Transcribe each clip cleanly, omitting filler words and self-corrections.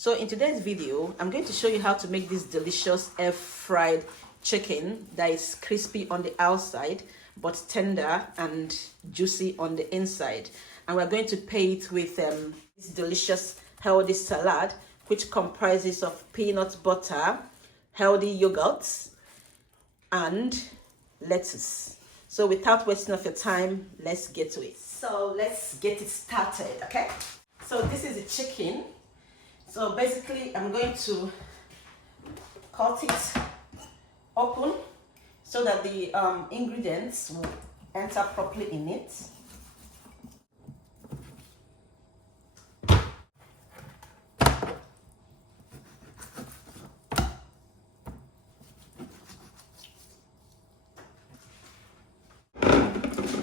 So in today's video, I'm going to show you how to make this delicious air fried chicken that is crispy on the outside but tender and juicy on the inside. And we're going to pair it with this delicious healthy salad, which comprises of peanut butter, healthy yogurts, and lettuce. So without wasting of your time, let's get to it. So let's get it started, okay? So this is the chicken. So basically, I'm going to cut it open so that the ingredients will enter properly in it.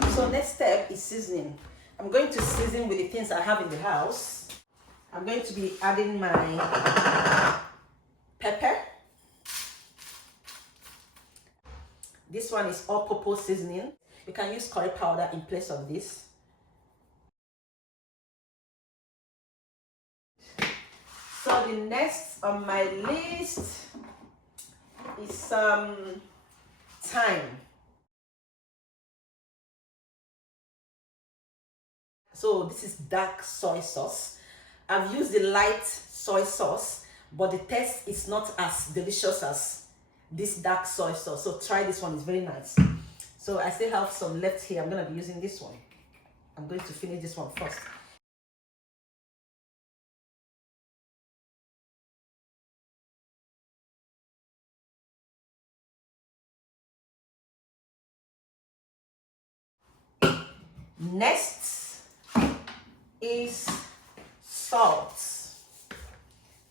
So next step is seasoning. I'm going to season with the things I have in the house. I'm going to be adding my pepper. This one is all-purpose seasoning. You can use curry powder in place of this. So the next on my list is thyme. So this is dark soy sauce. I've used the light soy sauce, but the taste is not as delicious as this dark soy sauce. So try this one, it's very nice. So I still have some left here. I'm gonna be using this one. I'm going to finish this one first. Next is salt.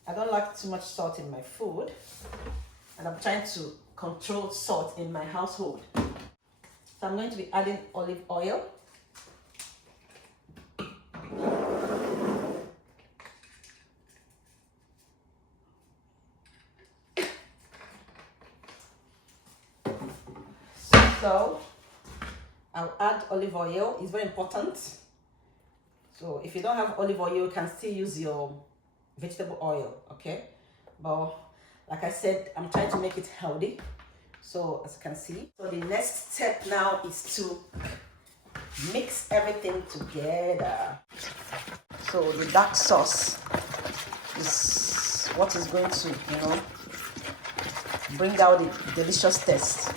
I don't like too much salt in my food, and I'm trying to control salt in my household. So I'm going to be adding olive oil. So I'll add olive oil. It's very important. So if you don't have olive oil, you can still use your vegetable oil, okay? But like I said, I'm trying to make it healthy. So as you can see, so the next step now is to mix everything together. So the dark sauce is what is going to, bring out the delicious taste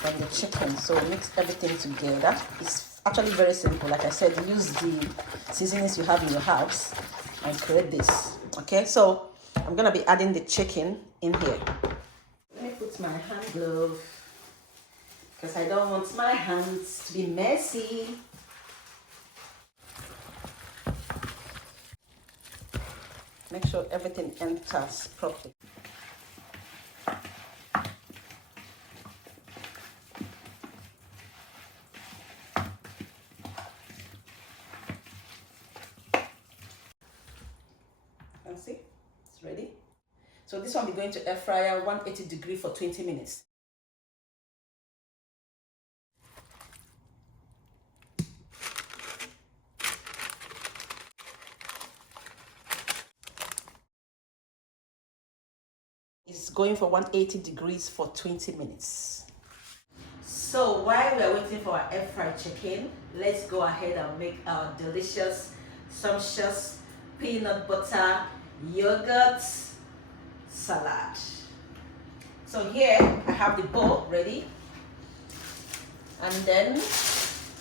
from the chicken. So mix everything together. It's actually very simple. Like I said, use the seasonings you have in your house and create this. Okay, so I'm gonna be adding the chicken in here. Let me put my hand glove because I don't want my hands to be messy. Make sure everything enters properly. See, it's ready. So this one we're going to air fryer 180 degrees for 20 minutes. It's going for 180 degrees for 20 minutes. So while we're waiting for our air fried chicken, let's go ahead and make our delicious, sumptuous peanut butter yogurt salad. So here I have the bowl ready, and then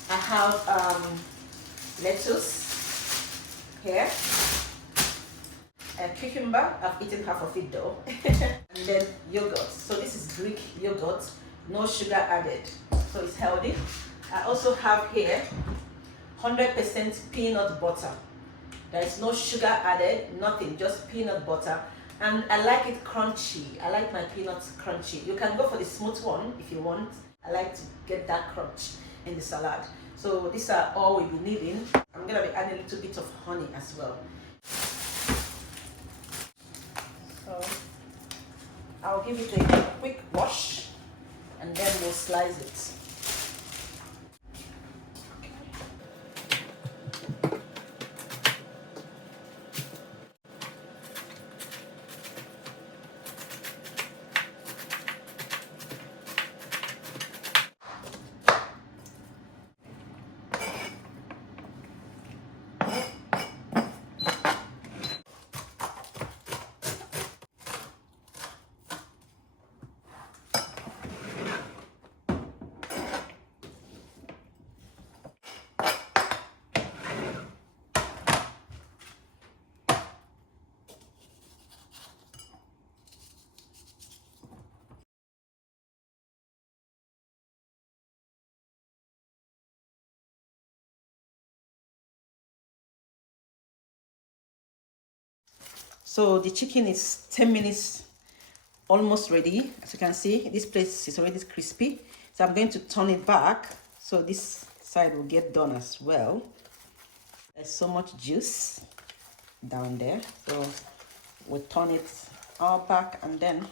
I have lettuce here, a cucumber. I've eaten half of it though, and then yogurt. So this is Greek yogurt, no sugar added, so it's healthy. I also have here 100% peanut butter. There is no sugar added, nothing, just peanut butter. And I like it crunchy. I like my peanuts crunchy. You can go for the smooth one if you want. I like to get that crunch in the salad. So these are all we'll be needing. I'm gonna be adding a little bit of honey as well. So I'll give it a quick wash and then we'll slice it. So the chicken is 10 minutes almost ready. As you can see, this place is already crispy. So I'm going to turn it back so this side will get done as well. There's so much juice down there. So we'll turn it all back and then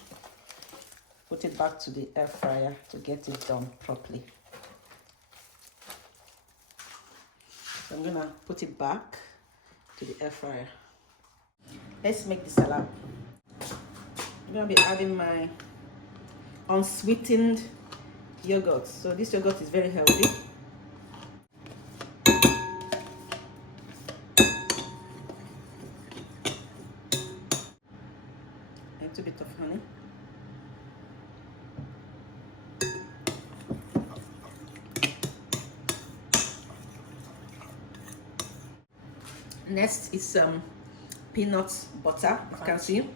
put it back to the air fryer to get it done properly. So I'm gonna put it back to the air fryer. Let's make the salad. I'm gonna be adding my unsweetened yogurt. So this yogurt is very healthy. A little bit of honey. Next is peanut butter. You can see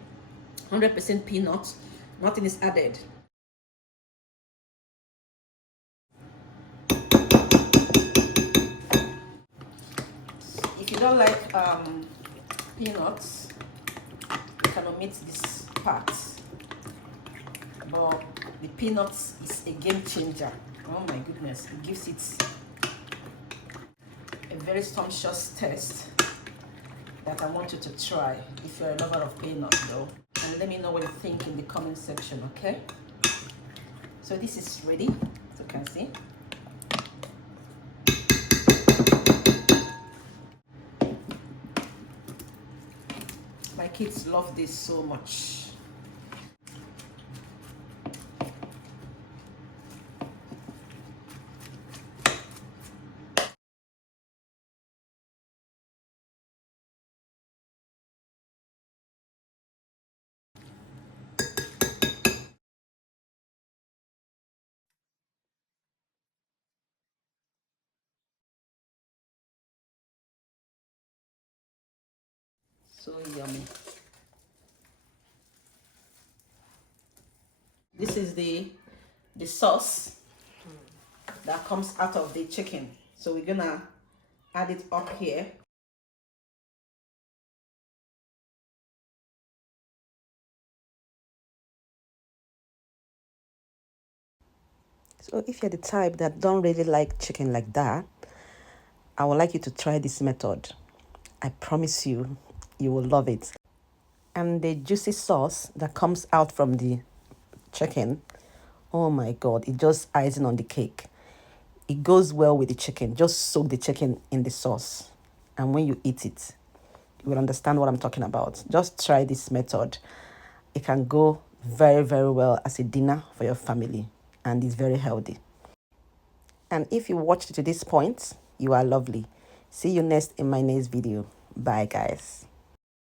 100% peanut, nothing is added. If you don't like peanuts, you can omit this part, but the peanuts is a game changer. Oh my goodness, it gives it a very sumptuous taste that I want you to try if you're a lover of peanuts though. And let me know what you think in the comment section, okay? So this is ready, as you can see. My kids love this so much. So yummy. This is the sauce that comes out of the chicken. So we're gonna add it up here. So if you're the type that don't really like chicken like that, I would like you to try this method. I promise you, you will love it. And the juicy sauce that comes out from the chicken, oh my God, it just icing on the cake. It goes well with the chicken. Just soak the chicken in the sauce. And when you eat it, you will understand what I'm talking about. Just try this method. It can go very, very well as a dinner for your family. And it's very healthy. And if you watched to this point, you are lovely. See you next in my next video. Bye, guys.